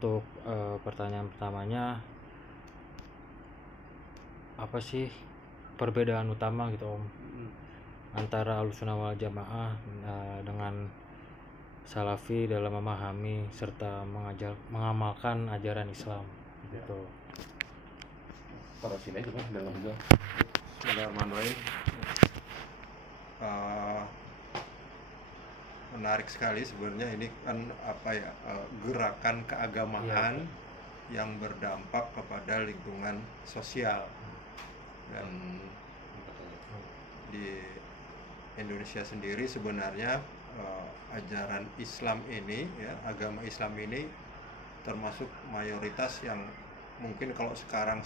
Untuk pertanyaan pertamanya, apa sih perbedaan utama gitu Om antara Ahlussunnah wal Jamaah dengan Salafi dalam memahami serta mengamalkan ajaran Islam gitu. Taruh sini aja Mas, dalam juga. Bismillahirrahmanirrahim. Menarik sekali sebenarnya ini kan gerakan keagamaan yang berdampak kepada lingkungan sosial. Dan di Indonesia sendiri sebenarnya ajaran Islam ini ya, agama Islam ini termasuk mayoritas yang mungkin kalau sekarang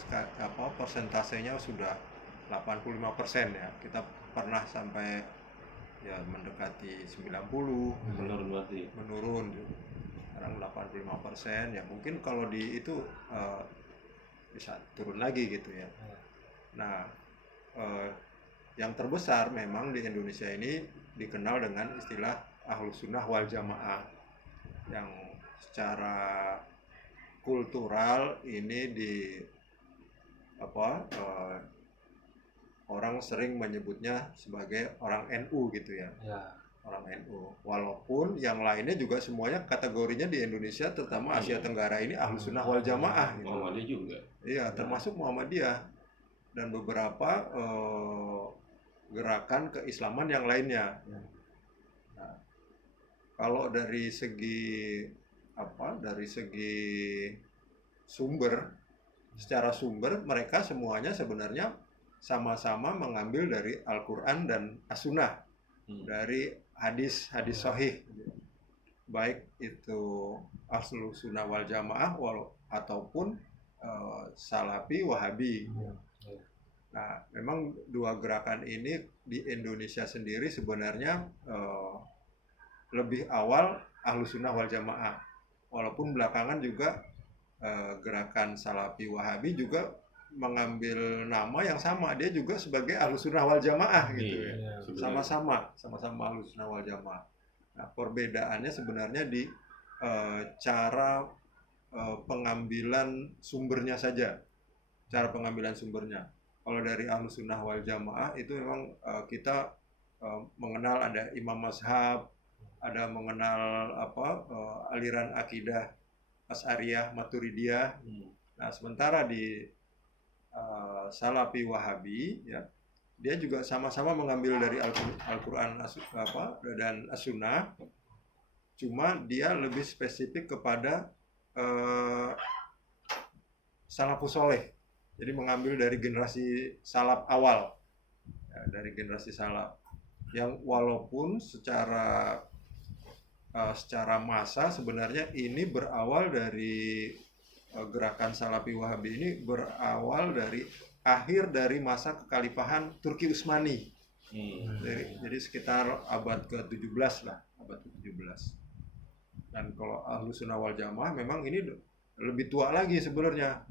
persentasenya sudah 85% ya. Kita pernah sampai ya mendekati 90, menurun sekarang 85%. Ya mungkin kalau di itu bisa turun lagi gitu ya. Nah, yang terbesar memang di Indonesia ini dikenal dengan istilah Ahlussunnah wal Jamaah, yang secara kultural ini orang sering menyebutnya sebagai orang NU gitu ya. Orang NU. Walaupun yang lainnya juga semuanya kategorinya di Indonesia terutama Asia Tenggara ini Ahlussunnah wal Jamaah gitu. Muhammadiyah juga. Iya, termasuk Muhammadiyah dan beberapa gerakan keislaman yang lainnya. Nah, kalau dari segi secara sumber mereka semuanya sebenarnya sama-sama mengambil dari Al-Quran dan As-Sunnah, dari hadis-hadis sahih, baik itu Ahlussunnah wal Jamaah ataupun Salafi Wahabi. Nah, memang dua gerakan ini di Indonesia sendiri sebenarnya lebih awal Ahlussunnah wal Jamaah, walaupun belakangan juga gerakan Salafi Wahabi juga mengambil nama yang sama, dia juga sebagai Ahlussunnah wal Jamaah gitu ya. Sama-sama Ahlussunnah wal Jamaah. Nah, perbedaannya sebenarnya di cara pengambilan sumbernya saja. Cara pengambilan sumbernya. Kalau dari Ahlussunnah wal Jamaah itu memang kita mengenal ada imam mazhab, ada mengenal aliran akidah Asy'ariyah, Maturidiyah. Nah, sementara di Salafi Wahabi ya, dia juga sama-sama mengambil dari Al-Quran dan As-Sunnah, cuma dia lebih spesifik kepada salafus soleh. Jadi mengambil dari generasi salaf awal ya, dari generasi salaf yang walaupun secara massa sebenarnya ini berawal dari gerakan Salafi Wahabi ini berawal dari akhir dari masa kekhalifahan Turki Utsmani. Jadi sekitar abad ke-17 lah, abad ke-17. Dan kalau Ahlussunnah wal Jamaah memang ini lebih tua lagi sebenarnya,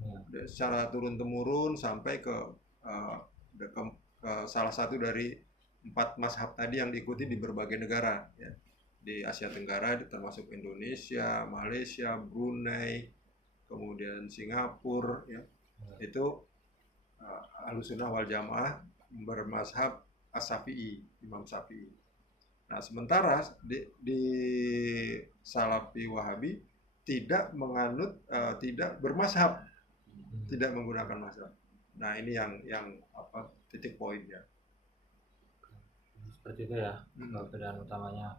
secara turun-temurun sampai ke salah satu dari 4 mazhab tadi yang diikuti di berbagai negara ya. Di Asia Tenggara termasuk Indonesia, Malaysia, Brunei, kemudian Singapura ya. Itu Ahlussunnah wal Jamaah bermazhab As-Syafi'i, Imam Syafi'i. Nah, sementara di Salafi Wahabi tidak tidak bermazhab, tidak menggunakan mazhab. Nah, ini yang titik poinnya. Seperti itu ya perbedaan utamanya.